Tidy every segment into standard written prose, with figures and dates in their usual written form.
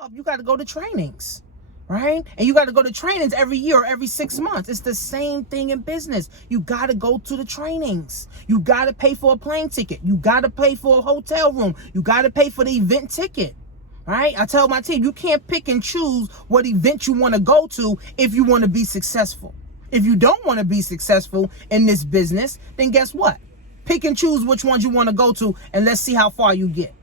job, you got to go to trainings, right? And you got to go to trainings every year or every 6 months. It's the same thing in business. You got to go to the trainings. You got to pay for a plane ticket. You got to pay for a hotel room. You got to pay for the event ticket, right? I tell my team, you can't pick and choose what event you want to go to if you want to be successful. If you don't want to be successful in this business, then guess what? Pick and choose which ones you want to go to, and let's see how far you get,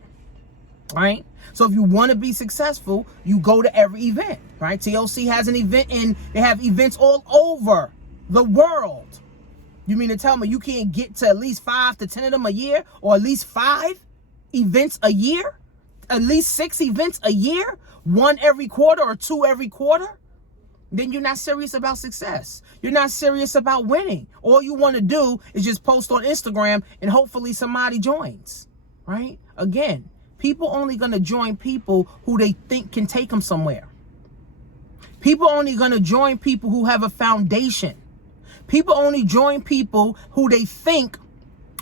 right? So if you want to be successful, you go to every event, right? TLC has an event, and they have events all over the world. You mean to tell me you can't get to at least 5 to 10 of them a year, or at least 5 events a year? At least 6 events a year? 1 every quarter or 2 every quarter? Then you're not serious about success. You're not serious about winning. All you want to do is just post on Instagram and hopefully somebody joins, right? Again, people only going to join people who they think can take them somewhere. People only going to join people who have a foundation. People only join people who they think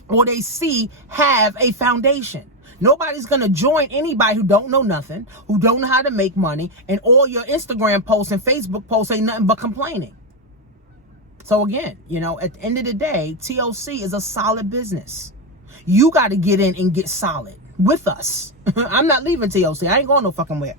or they see have a foundation. Nobody's going to join anybody who don't know nothing, who don't know how to make money, and all your Instagram posts and Facebook posts ain't nothing but complaining. So again, you know, at the end of the day, TLC is a solid business. You got to get in and get solid with us. I'm not leaving TLC. I ain't going no fucking where.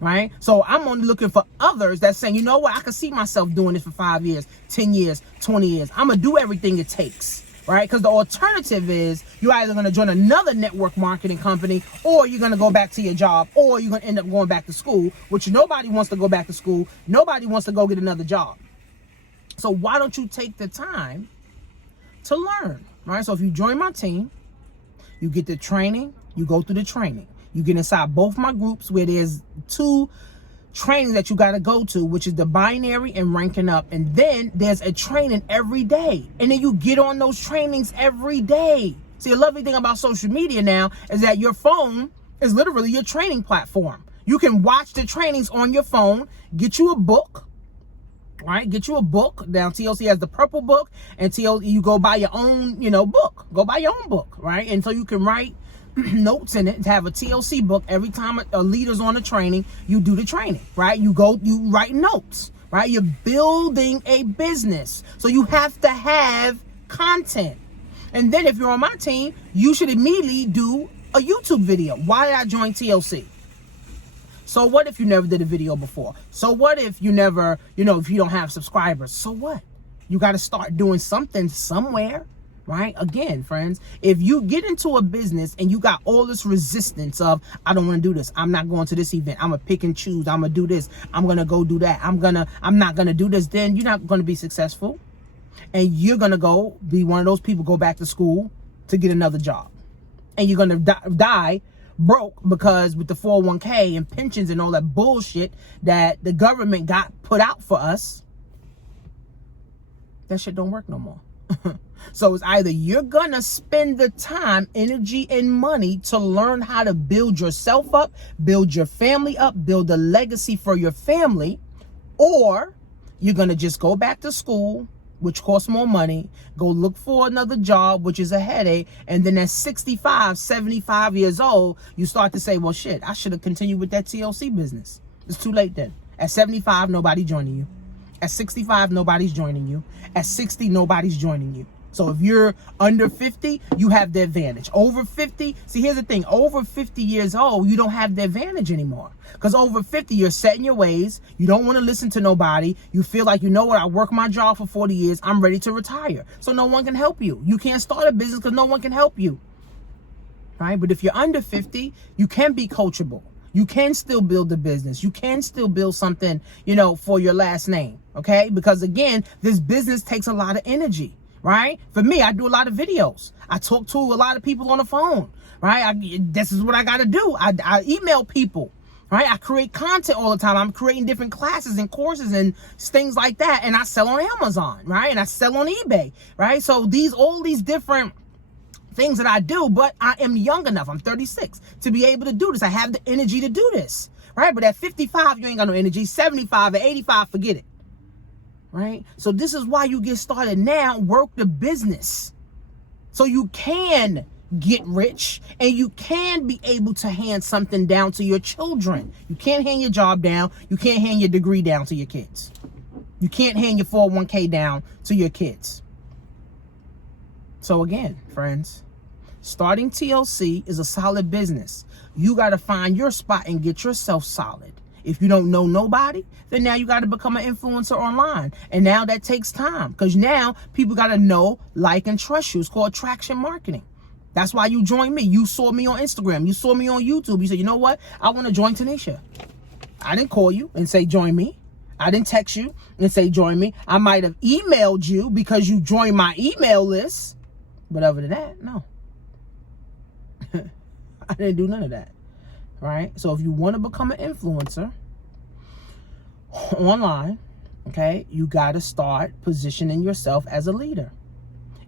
Right? So I'm only looking for others that's saying, you know what? I can see myself doing this for 5 years, 10 years, 20 years. I'm going to do everything it takes. Right? Because the alternative is you're either going to join another network marketing company, or you're going to go back to your job, or you're going to end up going back to school, which nobody wants to go back to school. Nobody wants to go get another job. So why don't you take the time to learn? Right? So if you join my team, you get the training, you go through the training. You get inside both my groups where there's 2 trainings that you got to go to, which is the binary and ranking up. And then there's a training every day. And then you get on those trainings every day. See, the lovely thing about social media now is that your phone is literally your training platform. You can watch the trainings on your phone, get you a book, right? Get you a book. Now, TLC has the purple book, and TLC, you go buy your own, book. Go buy your own book, right? And so you can write notes in it, to have a TLC book. Every time a leader's on a training, you do the training, right? You write notes, right? You're building a business. So you have to have content. And then if you're on my team, you should immediately do a YouTube video. Why did I join TLC? So what if you never did a video before? So what if you never, if you don't have subscribers? So what? You got to start doing something somewhere. Right? Again, friends, if you get into a business and you got all this resistance of, I don't want to do this, I'm not going to this event, I'm going to pick and choose, I'm going to do this, I'm going to go do that, I'm not going to do this, then you're not going to be successful. And you're going to go be one of those people, go back to school to get another job. And you're going to die broke, because with the 401k and pensions and all that bullshit that the government got put out for us, that shit don't work no more. So it's either you're gonna spend the time, energy, and money to learn how to build yourself up, build your family up, build a legacy for your family, or you're gonna just go back to school, which costs more money, go look for another job, which is a headache, and then at 65, 75 years old, you start to say, well, shit, I should have continued with that TLC business. It's too late then. At 75, nobody joining you. At 65, nobody's joining you. At 60, nobody's joining you. So if you're under 50, you have the advantage. Over 50, see, here's the thing. Over 50 years old, you don't have the advantage anymore. Because over 50, you're set in your ways. You don't want to listen to nobody. You feel like, you know what, I worked my job for 40 years. I'm ready to retire. So no one can help you. You can't start a business because no one can help you. Right? But if you're under 50, you can be coachable. You can still build a business. You can still build something, for your last name. Okay? Because again, this business takes a lot of energy. Right? For me, I do a lot of videos. I talk to a lot of people on the phone. Right? This is what I got to do. I email people. Right? I create content all the time. I'm creating different classes and courses and things like that. And I sell on Amazon. Right? And I sell on eBay. Right? So all these different things that I do, but I am young enough. I'm 36 to be able to do this. I have the energy to do this. Right? But at 55, you ain't got no energy. 75 and 85, forget it. Right? So this is why you get started now. Work the business. So you can get rich, and you can be able to hand something down to your children. You can't hand your job down. You can't hand your degree down to your kids. You can't hand your 401k down to your kids. So again, friends, starting TLC is a solid business. You got to find your spot and get yourself solid. If you don't know nobody, then now you got to become an influencer online. And now that takes time, because now people got to know, like, and trust you. It's called traction marketing. That's why you joined me. You saw me on Instagram. You saw me on YouTube. You said, you know what? I want to join Tanisha. I didn't call you and say, join me. I didn't text you and say, join me. I might have emailed you because you joined my email list. But other than that, no. I didn't do none of that. Right? So if you want to become an influencer online, okay, you got to start positioning yourself as a leader.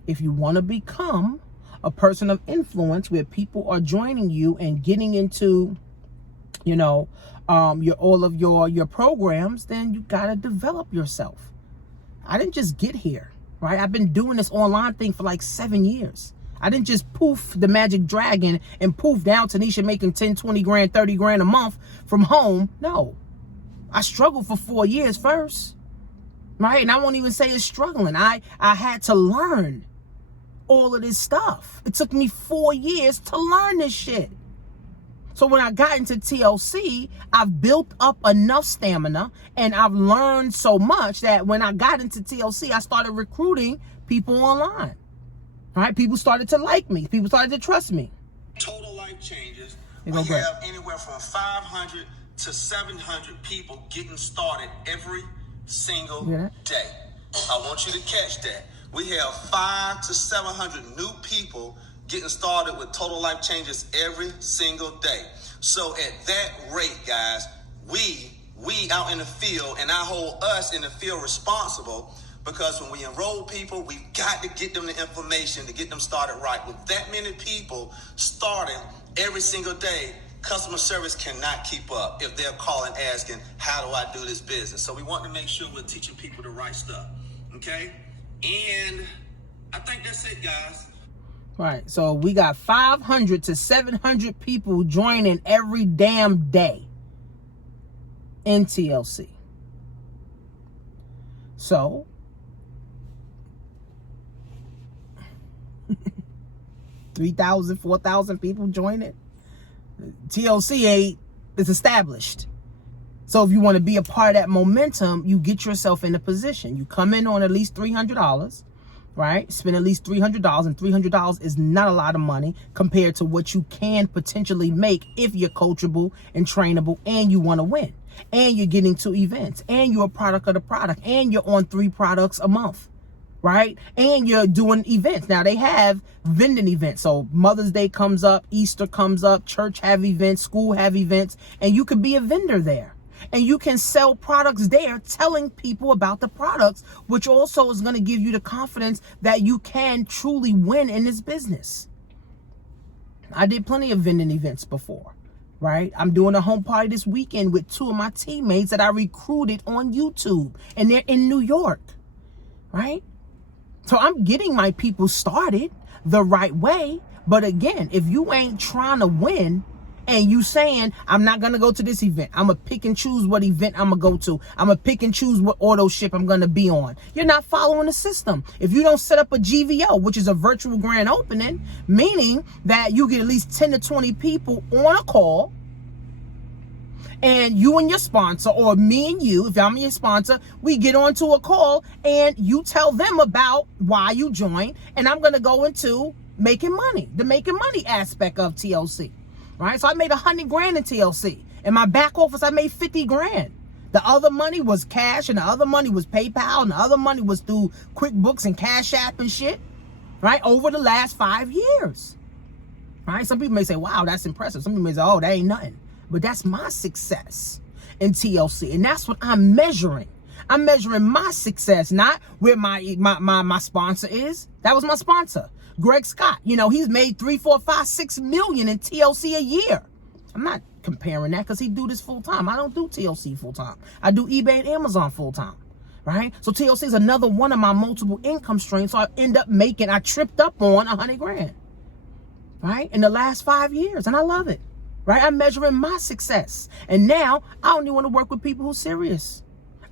If you want to become a person of influence where people are joining you and getting into, you know, all of your programs, then you got to develop yourself. I didn't just get here, right? I've been doing this online thing for like 7 years. I didn't just poof the magic dragon and poof down Tanisha making 10, 20 grand, 30 grand a month from home. No, I struggled for 4 years first, right? And I won't even say it's struggling. I had to learn all of this stuff. It took me 4 years to learn this shit. So when I got into TLC, I've built up enough stamina and I've learned so much that when I got into TLC, I started recruiting people online. Right? People started to like me. People started to trust me. Total life changes. We have anywhere from 500 to 700 people getting started every single day. I want you to catch that. We have 500 to 700 new people getting started with total life changes every single day. So at that rate, guys, we out in the field, and I hold us in the field responsible, because when we enroll people, we've got to get them the information to get them started right. With that many people starting every single day, customer service cannot keep up if they're calling asking, how do I do this business? So we want to make sure we're teaching people the right stuff, okay? And I think that's it, guys. Right, so we got 500 to 700 people joining every damn day in TLC. So 3,000, 4,000 people join it. TLC is established. So if you want to be a part of that momentum, you get yourself in a position. You come in on at least $300, right? Spend at least $300, and $300 is not a lot of money compared to what you can potentially make if you're coachable and trainable and you want to win. And you're getting to events, and you're a product of the product, and you're on 3 products a month. Right? And you're doing events. Now they have vending events. So Mother's Day comes up, Easter comes up, church have events, school have events, and you could be a vendor there. And you can sell products there, telling people about the products, which also is going to give you the confidence that you can truly win in this business. I did plenty of vending events before, right? I'm doing a home party this weekend with 2 of my teammates that I recruited on YouTube, and they're in New York, right? So I'm getting my people started the right way. But again, if you ain't trying to win and you saying, I'm not going to go to this event, I'm going to pick and choose what event I'm going to go to, I'm going to pick and choose what auto ship I'm going to be on, you're not following the system. If you don't set up a GVO, which is a virtual grand opening, meaning that you get at least 10 to 20 people on a call, and you and your sponsor, or me and you, if I'm your sponsor, we get onto a call and you tell them about why you joined, and I'm going to go into making money, the making money aspect of TLC, right? So I made 100 grand in TLC. In my back office, I made 50 grand. The other money was cash, and the other money was PayPal, and the other money was through QuickBooks and Cash App and shit, right? Over the last 5 years, right? Some people may say, wow, that's impressive. Some people may say, oh, that ain't nothing. But that's my success in TLC. And that's what I'm measuring. I'm measuring my success, not where my sponsor is. That was my sponsor, Greg Scott. You know, he's made 3, 4, 5, 6 million in TLC a year. I'm not comparing that because he do this full time. I don't do TLC full time. I do eBay and Amazon full time, right? So TLC is another one of my multiple income streams. So I tripped up on 100 grand. right? In the last 5 years, and I love it, right? I'm measuring my success. And now I only want to work with people who's serious.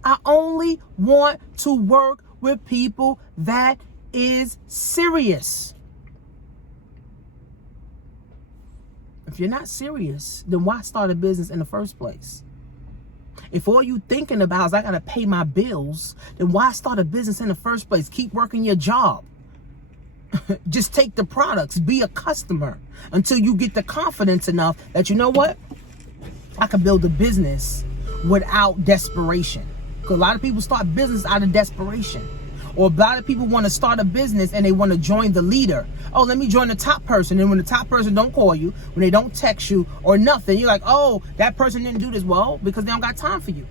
I only want to work with people that is serious. If you're not serious, then why start a business in the first place? If all you thinking about is I got to pay my bills, then why start a business in the first place? Keep working your job. Just take the products, be a customer until you get the confidence enough that, you know what? I can build a business without desperation. Because a lot of people start business out of desperation. Or a lot of people want to start a business and they want to join the leader. Oh, let me join the top person. And when the top person don't call you, when they don't text you or nothing, you're like, oh, that person didn't do this. Well, because they don't got time for you.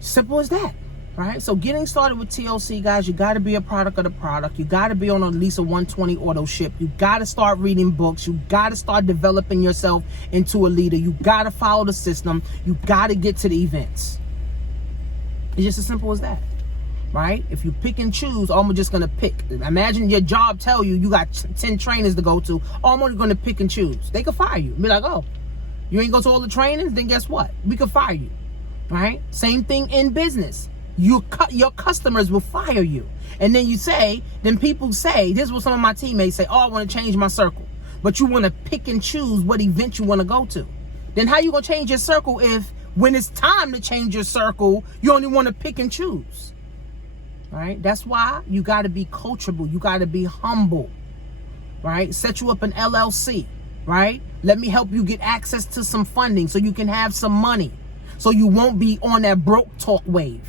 Simple as that, right? So getting started with TLC, guys, you got to be a product of the product. You got to be on at least a 120 auto ship. You got to start reading books. You got to start developing yourself into a leader. You got to follow the system. You got to get to the events. It's just as simple as that. Right? If you pick and choose, I'm just going to pick. Imagine your job tell you you got 10 trainers to go to. I'm only going to pick and choose. They could fire you. Be like, oh, you ain't go to all the trainings? Then guess what? We could fire you. Right? Same thing in business. Your customers will fire you. And then you say, then people say, this is what some of my teammates say, oh, I want to change my circle. But you want to pick and choose what event you want to go to. Then how you going to change your circle if when it's time to change your circle, you only want to pick and choose? Right? That's why you got to be coachable. You got to be humble, right? Set you up an LLC, right? Let me help you get access to some funding so you can have some money. So you won't be on that broke talk wave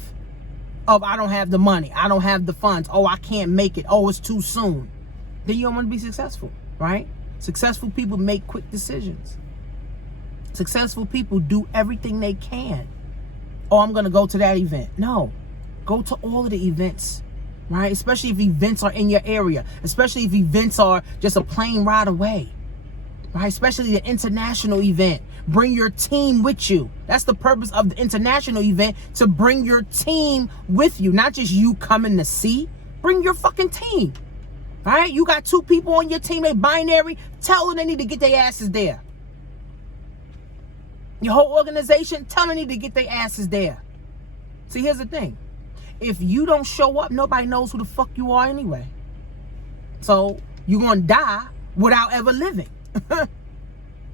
of I don't have the money. I don't have the funds. Oh, I can't make it. Oh, it's too soon. Then you don't want to be successful, right? Successful people make quick decisions. Successful people do everything they can. Oh, I'm going to go to that event. No. Go to all of the events, right? Especially if events are in your area. Especially if events are just a plane ride away, right? Especially the international event. Bring your team with you. That's the purpose of the international event, to bring your team with you. Not just you coming to see. Bring your fucking team, right? You got 2 people on your team, they binary. Tell them they need to get their asses there. Your whole organization, tell them they need to get their asses there. See, here's the thing. If you don't show up, nobody knows who the fuck you are anyway. So you're going to die without ever living.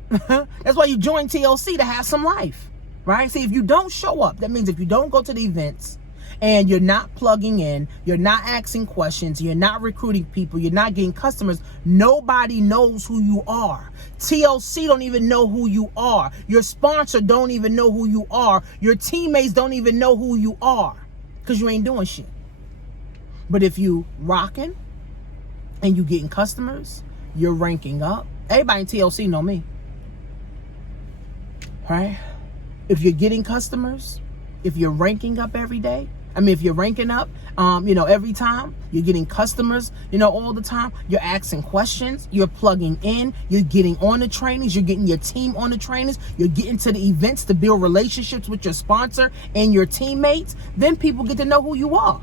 That's why you join TLC, to have some life, right? See, if you don't show up, that means if you don't go to the events and you're not plugging in, you're not asking questions, you're not recruiting people, you're not getting customers, nobody knows who you are. TLC don't even know who you are. Your sponsor don't even know who you are. Your teammates don't even know who you are. Because you ain't doing shit. But if you rocking and you getting customers, you're ranking up. Everybody in TLC know me. Right? If you're getting customers, if you're ranking up every day, if you're ranking up, every time, you're getting customers, all the time, you're asking questions, you're plugging in, you're getting on the trainings, you're getting your team on the trainings, you're getting to the events to build relationships with your sponsor and your teammates, then people get to know who you are.